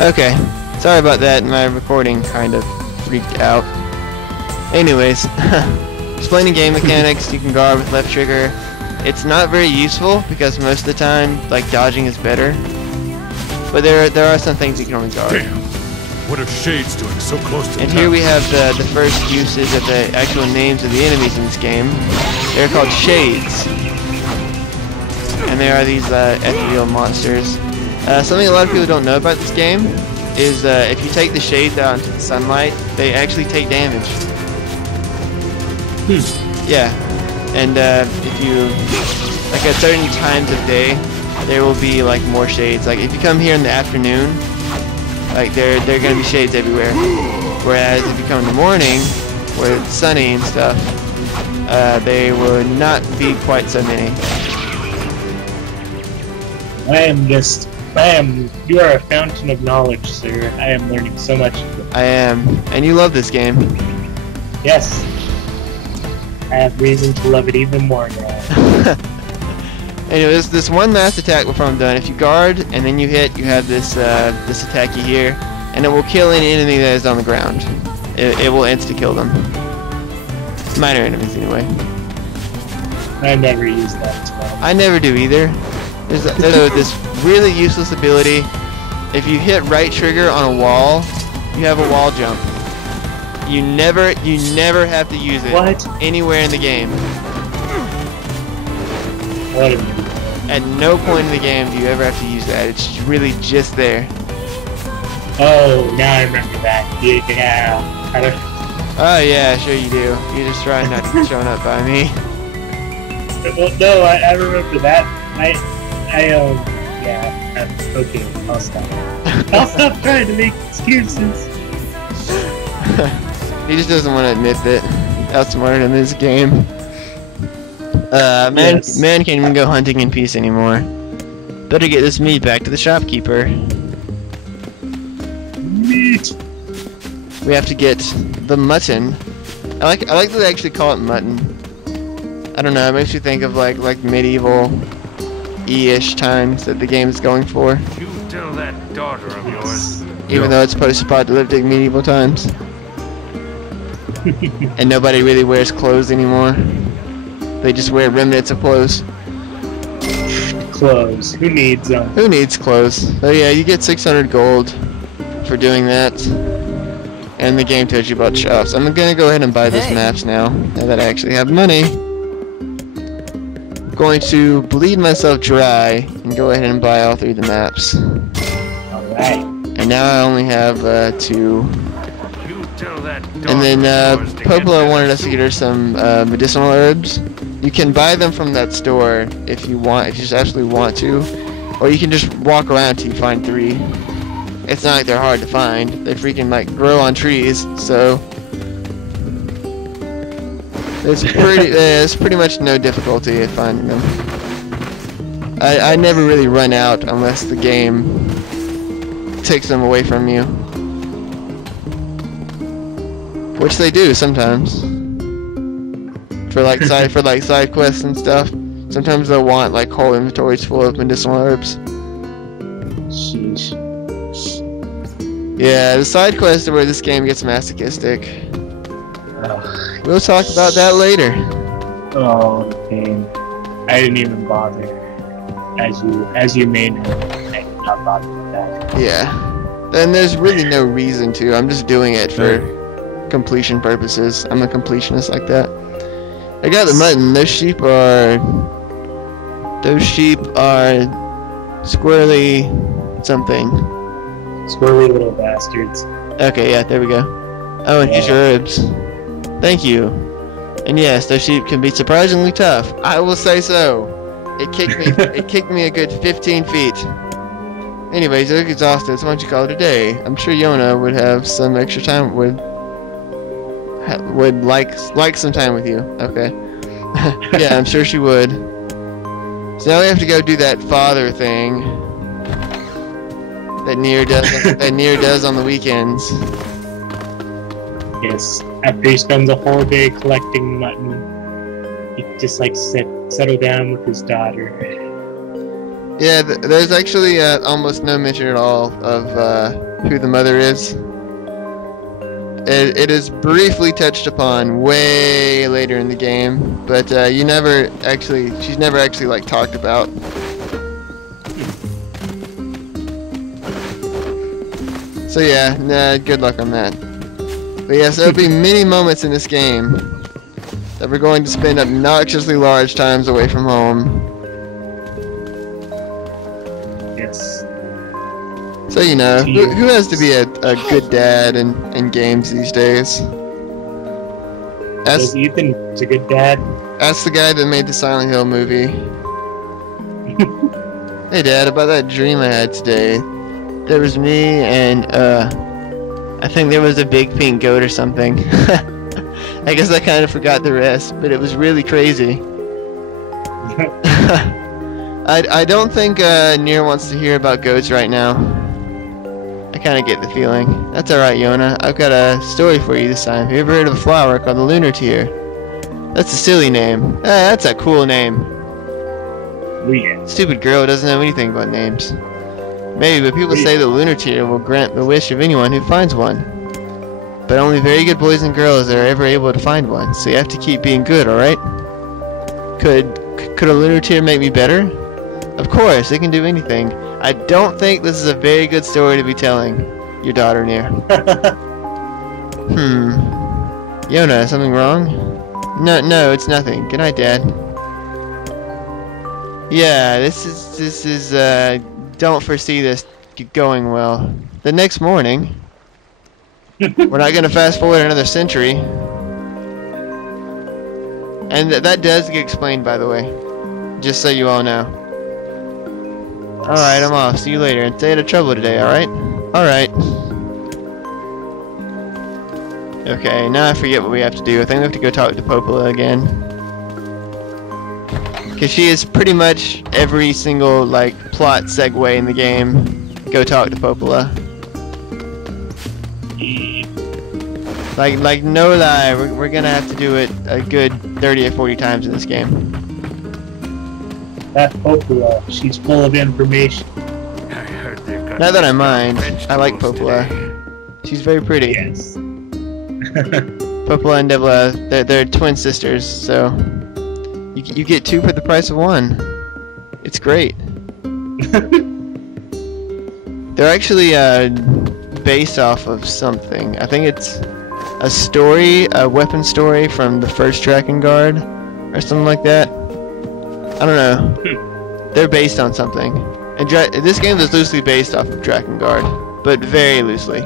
Okay, sorry about that. My recording kind of freaked out. Anyways, explaining game mechanics, you can guard with left trigger. It's not very useful because most of the time, like, dodging is better. But there are some things you can only guard. Damn! What are shades doing so close to And town? here we have the first usage of the actual names of the enemies in this game. They're called shades. And they are these ethereal monsters. Something a lot of people don't know about this game is if you take the shades out into the sunlight, they actually take damage. Yeah. And if you, like at certain times of day, there will be like more shades. Like if you come here in the afternoon, like there are gonna be shades everywhere. Whereas if you come in the morning, where it's sunny and stuff, they will not be quite so many. You are a fountain of knowledge, sir. I am learning so much. I am, and you love this game. Yes. I have reason to love it even more now. Anyways, this one last attack before I'm done. If you guard and then you hit, you have this this attacky here, and it will kill any enemy that is on the ground. It will insta-kill them. Minor enemies, anyway. I never use that as well. I never do either. There's this really useless ability. If you hit right trigger on a wall, you have a wall jump. You never have to use it anywhere in the game. What a minute. At no point in the game do you ever have to use that. It's really just there. Oh, now I remember that. Yeah. I don't... Oh yeah, sure you do. You're just trying not to get shown up by me. Well, no, I remember that. Yeah. Okay, I'll stop. I'll stop trying to make excuses. He just doesn't want to admit that outsmarted him in this game. Man can't even go hunting in peace anymore. Better get this meat back to the shopkeeper. Meat. We have to get the mutton. I like that they actually call it mutton. I don't know, it makes you think of like medieval-ish times that the game is going for. You tell that daughter of yours. Even though it's post-apocalyptic medieval times. And nobody really wears clothes anymore. They just wear remnants of clothes. Clothes. Who needs them? Who needs clothes? Oh yeah, you get 600 gold for doing that. And the game tells you about shops. I'm gonna go ahead and buy those maps now that I actually have money. I'm going to bleed myself dry and go ahead and buy all 3 of the maps. Alright. And now I only have 2. You tell that daughter And then of yours to get Popola wanted better us to get her some medicinal herbs. You can buy them from that store if you want, if you just absolutely want to, or you can just walk around till you find 3. It's not like they're hard to find. They freaking like grow on trees, so there's pretty much no difficulty in finding them. I never really run out unless the game takes them away from you, which they do sometimes. For like side quests and stuff. Sometimes they'll want like whole inventories full of medicinal herbs. Sheesh. Yeah, the side quests are where this game gets masochistic. Ugh. We'll talk about that later. Oh, the pain. I didn't even bother. As you may know, I did not bother with that. Yeah. And there's really no reason to. I'm just doing it for completion purposes. I'm a completionist like that. I got the mutton. Those sheep are squirrely something. Squirrely little bastards. Okay, yeah, there we go. Oh, and here's your herbs. Thank you. And yes, those sheep can be surprisingly tough. I will say so. It kicked me a good 15 feet. Anyways, you look exhausted, so why don't you call it a day? I'm sure Yonah would have some extra time, would like some time with you. Okay. Yeah, I'm sure she would. So now we have to go do that father thing that Nier does on the weekends. Yes. After he spends a whole day collecting mutton, he just like settle down with his daughter. Yeah, there's actually almost no mention at all of who the mother is. It is briefly touched upon way later in the game, but she's never actually like talked about. So yeah, nah, good luck on that. But yes, there'll be many moments in this game that we're going to spend obnoxiously large times away from home. Yes. So who has to be a good dad in games these days? Does Ethan is a good dad? Ask the guy that made the Silent Hill movie. Hey Dad, about that dream I had today. There was me and I think there was a big pink goat or something. I guess I kind of forgot the rest, but it was really crazy. I don't think Nier wants to hear about goats right now. I kind of get the feeling. That's alright, Yonah. I've got a story for you this time. Have you ever heard of a flower called the Lunar Tear? That's a silly name. That's a cool name. Oh, yeah. Stupid girl doesn't know anything about names. Maybe, but people say the Lunar Tear will grant the wish of anyone who finds one. But only very good boys and girls are ever able to find one, so you have to keep being good, alright? Could a Lunar Tear make me better? Of course, it can do anything. I don't think this is a very good story to be telling your daughter, Nier. Yonah, something wrong? No, it's nothing. Good night, Dad. Yeah, this is don't foresee this going well. The next morning, we're not going to fast forward another century. And that does get explained, by the way. Just so you all know. Alright, I'm off. See you later. And stay out of trouble today, alright? Alright. Okay, now I forget what we have to do. I think we have to go talk to Popola again. Because she is pretty much every single, like, plot segue in the game. Go talk to Popola. Like no lie, we're gonna have to do it a good 30 or 40 times in this game. That Popola, she's full of information. I heard they've got Not that I mind, I like Popola. today. She's very pretty. Yes. Popola and Devla, they're twin sisters, so you get two for the price of one. It's great. They're actually based off of something. I think it's a story, a weapon story from the first Dragon Guard, or something like that. I don't know. They're based on something. And this game is loosely based off of Dragon Guard, but very loosely.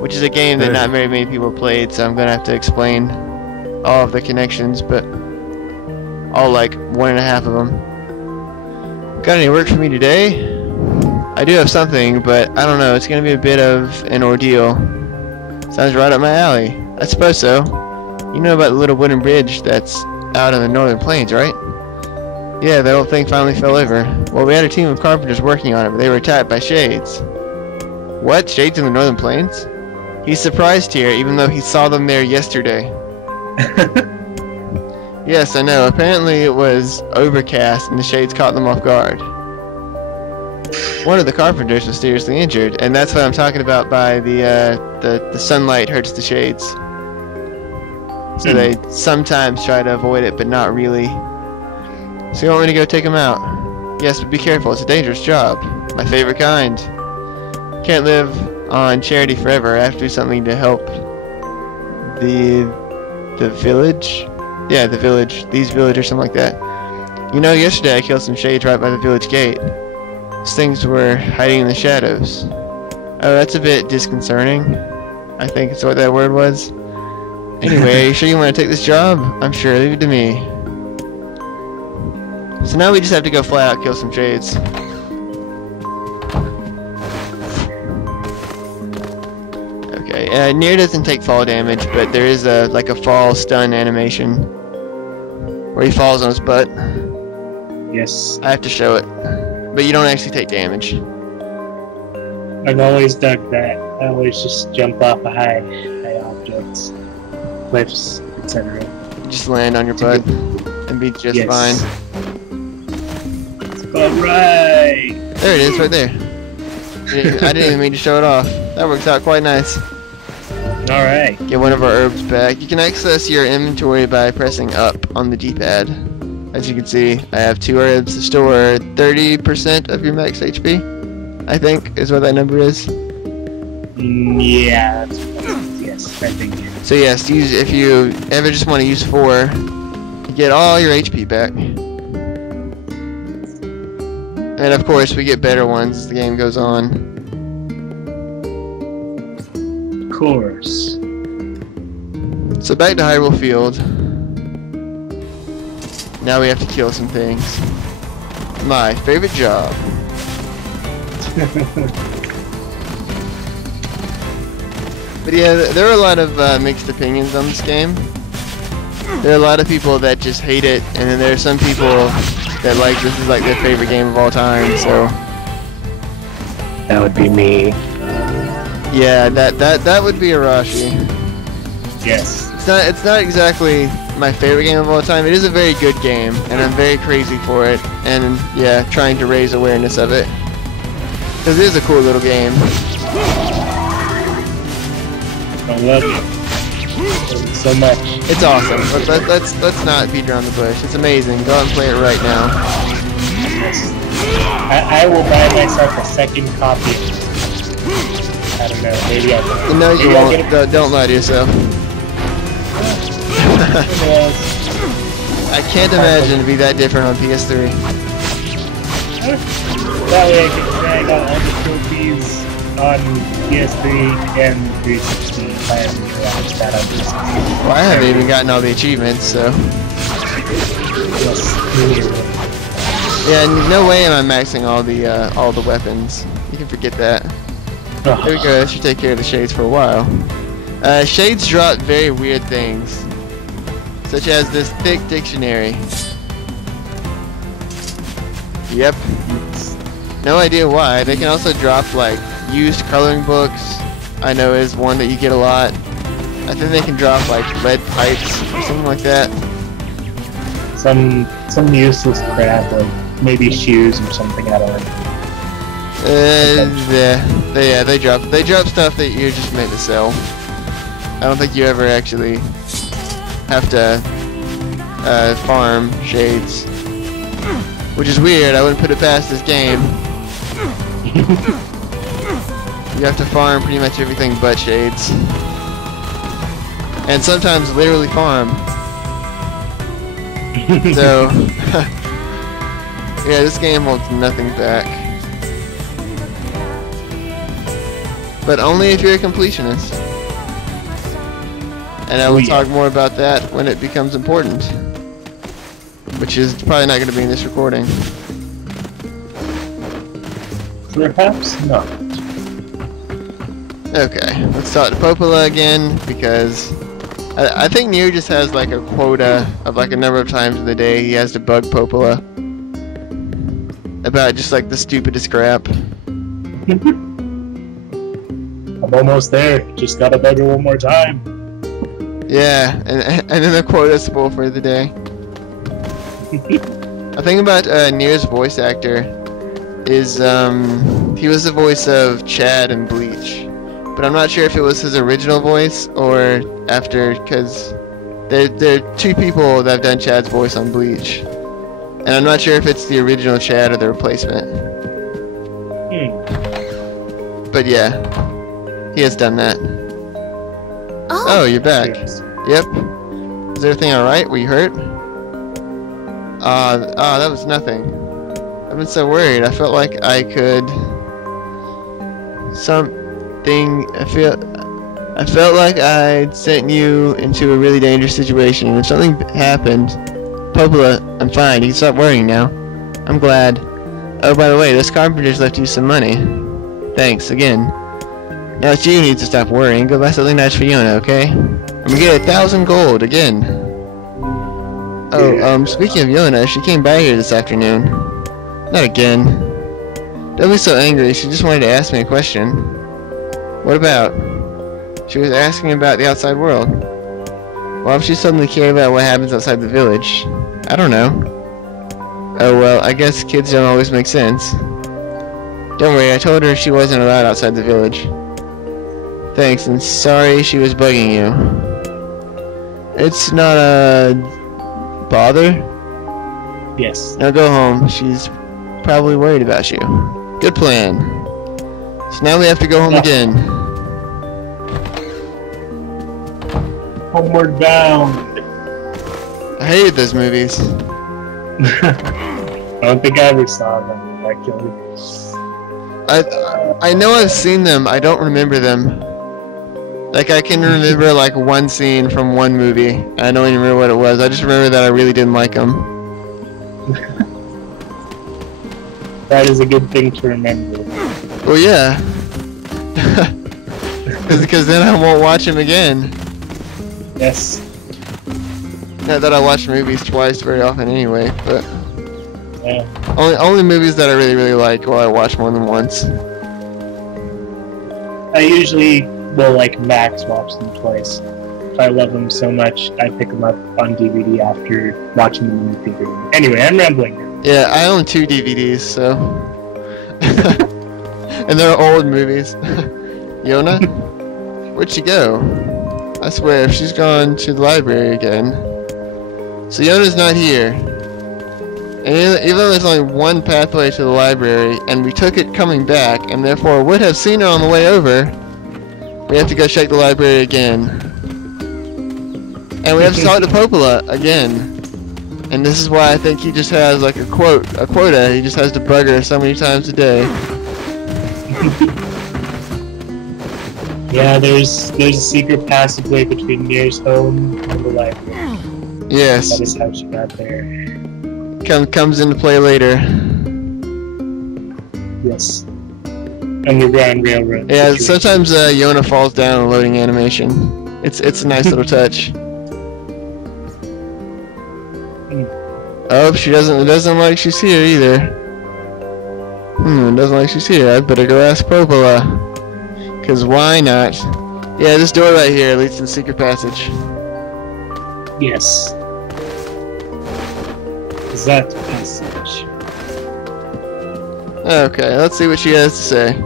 Which is a game that not very many people played, so I'm gonna have to explain all of the connections, but all like 1.5 of them. Got any work for me today? I do have something, but I don't know. It's gonna be a bit of an ordeal. Sounds right up my alley. I suppose so. You know about the little wooden bridge that's out in the northern plains, right? Yeah, that old thing finally fell over. Well, we had a team of carpenters working on it, but they were attacked by shades. What? Shades in the northern plains? He's surprised here, even though he saw them there yesterday. Yes, I know. Apparently it was overcast, and the shades caught them off guard. One of the carpenters was seriously injured, and that's what I'm talking about by the sunlight hurts the shades. So they sometimes try to avoid it, but not really. So you want me to go take him out? Yes, but be careful. It's a dangerous job. My favorite kind. Can't live on charity forever. I have to do something to help the village. Yeah, the village. These villagers, something like that. You know, yesterday I killed some shades right by the village gate. Those things were hiding in the shadows. Oh, that's a bit disconcerting. I think it's what that word was. Anyway, are you sure you want to take this job? I'm sure. Leave it to me. So now we just have to go flat out kill some shades. Okay, Nier doesn't take fall damage, but there is like a fall stun animation where he falls on his butt. Yes. I have to show it, but you don't actually take damage. I've always done that. I always just jump off of high objects, cliffs, etc. Just land on your butt and be just fine. It's Alright! There it is, right there. I didn't even mean to show it off. That works out quite nice. Alright. Get one of our herbs back. You can access your inventory by pressing up on the D-pad. As you can see, I have 2 herbs to store 30% of your max HP. I think is what that number is. Yeah. Yes, I think. So yes, if you ever just want to use 4, you get all your HP back. And of course, we get better ones as the game goes on. Of course. So back to Hyrule Field. Now we have to kill some things. My favorite job. But yeah, there are a lot of mixed opinions on this game. There are a lot of people that just hate it, and then there are some people that like this is like their favorite game of all time. So That would be me. yeah, that would be Arashi. Yes. It's not exactly my favorite game of all time. It is a very good game, and I'm very crazy for it. And yeah, trying to raise awareness of it because it is a cool little game. I love it so much. It's awesome. Let's not beat around the bush. It's amazing. Go out and play it right now. Yes. I will buy myself a second copy. I don't know. Maybe I will. No, you Maybe I'll won't. get it. Don't lie to yourself. I can't imagine to be that different on PS3. That way I can drag out all the trophies on PS3 and 360 if I haven't realized that on 360. Well, I haven't even gotten all the achievements, so. Yes. Yeah, no way am I maxing all the weapons. You can forget that. There we go. That should take care of the shades for a while. Shades drop very weird things, such as this thick dictionary. Yep. No idea why. They can also drop like used coloring books. I know is one that you get a lot. I think they can drop like lead pipes or something like that. Some useless crap, like maybe shoes or something. I don't know. They drop stuff that you're just meant to sell. I don't think you ever actually have to farm shades, which is weird. I wouldn't put it past this game. You have to farm pretty much everything but shades, and sometimes literally farm. So yeah, this game holds nothing back. But only if you're a completionist. And I will talk more about that when it becomes important. Which is probably not going to be in this recording. Perhaps not. Okay, let's talk to Popola again, because I think Nier just has like a quota of like a number of times in the day he has to bug Popola about just like the stupidest crap. I'm almost there. Just gotta bug her one more time. Yeah, and then the quota's full for the day. I think about Nier's voice actor is he was the voice of Chad in Bleach, but I'm not sure if it was his original voice or after, because there are 2 people that have done Chad's voice on Bleach, and I'm not sure if it's the original Chad or the replacement. But yeah, he has done that. Oh, you're back. Yep. Is everything alright? Were you hurt? That was nothing. I've been so worried. I felt like I could... I felt like I'd sent you into a really dangerous situation. If something happened... Popola, I'm fine. You can stop worrying now. I'm glad. Oh, by the way, those carpenters left you some money. Thanks, again. Now it's you who needs to stop worrying. Go buy something nice for Yonah, okay? And we get 1,000 gold again. Oh, speaking of Yonah, she came by here this afternoon. Not again. Don't be so angry. She just wanted to ask me a question. What about? She was asking about the outside world. Why would she suddenly care about what happens outside the village? I don't know. Oh well, I guess kids don't always make sense. Don't worry, I told her she wasn't allowed outside the village. Thanks, and sorry she was bugging you. It's not a bother. Yes. Now go home. She's probably worried about you. Good plan. So now we have to go home again. Homeward bound. I hated those movies. I don't think I ever saw them, actually. I know I've seen them. I don't remember them. Like I can remember like one scene from one movie. I don't even remember what it was. I just remember that I really didn't like them. That is a good thing to remember. Well, yeah. Because then I won't watch them again. Yes. Not that I watch movies twice very often anyway, but Yeah. only movies that I really like will I watch more than once. I usually will like max watch them twice. If I love them so much, I pick them up on DVD after watching them in the theater. Anyway, I'm rambling. Yeah, I own 2 DVDs, so and they're old movies. Yonah, where'd she go? I swear, she's gone to the library again. So Yonah's not here. And even though there's only one pathway to the library, and we took it coming back, and therefore would have seen her on the way over, we have to go check the library again. And we have to talk to Popola again. And this is why I think he just has like a quota. He just has to bug her so many times a day. Yeah, there's a secret passageway between Nier's home and the library. Yes. That is how she got there. Comes into play later. Yes. Underground railroad. Yeah, situation. sometimes Yonah falls down in a loading animation. It's a nice little touch. Oh, she doesn't like she's here either. Doesn't like she's here. I'd better go ask Popola. 'Cause why not? Yeah, this door right here leads to the secret passage. Yes. That passage. Okay, let's see what she has to say.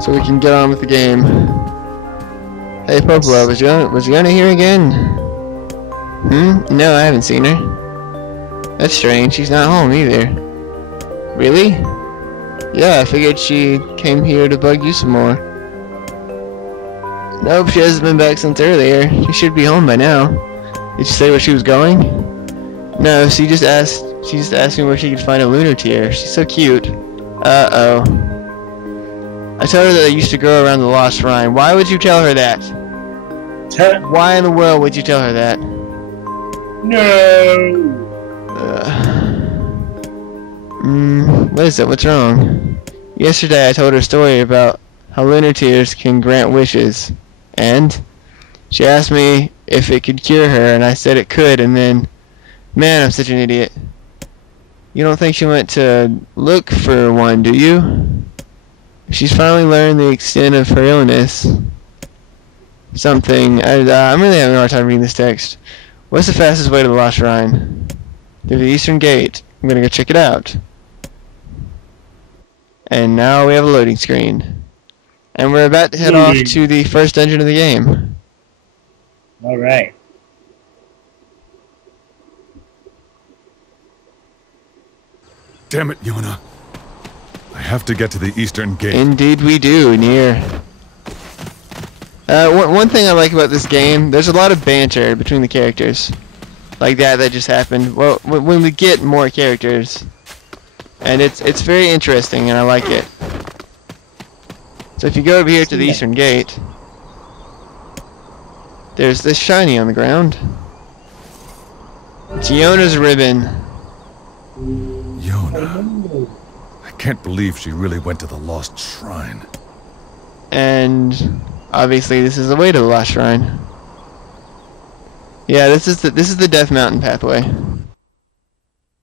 So we can get on with the game. Hey Popola, was Yonah here again? No, I haven't seen her. That's strange, she's not home either. Really? Yeah, I figured she came here to bug you some more. Nope, she hasn't been back since earlier. She should be home by now. Did she say where she was going? No, she just asked me where she could find a Lunar Tear. She's so cute. Uh-oh. I told her that they used to grow around the Lost Shrine. Why would you tell her that? Why in the world would you tell her that? No! What is it? What's wrong? Yesterday I told her a story about how Lunar Tears can grant wishes. And? She asked me if it could cure her, and I said it could, and then... Man, I'm such an idiot. You don't think she went to look for one, do you? She's finally learned the extent of her illness. Something. I'm really having a hard time reading this text. What's the fastest way to the Lost Shrine? Through the eastern gate. I'm gonna go check it out. And now we have a loading screen. And we're about to head off to the first dungeon of the game. Alright. Damn it, Yonah. I have to get to the eastern gate. Indeed we do, Nier. One thing I like about this game, there's a lot of banter between the characters. Like that just happened. Well, when we get more characters. And it's very interesting, and I like it. So if you go over here to the eastern gate, there's this shiny on the ground. It's Yonah's ribbon. Yonah. I can't believe she really went to the Lost Shrine. And obviously this is the way to the Lost Shrine. Yeah, this is the Death Mountain pathway.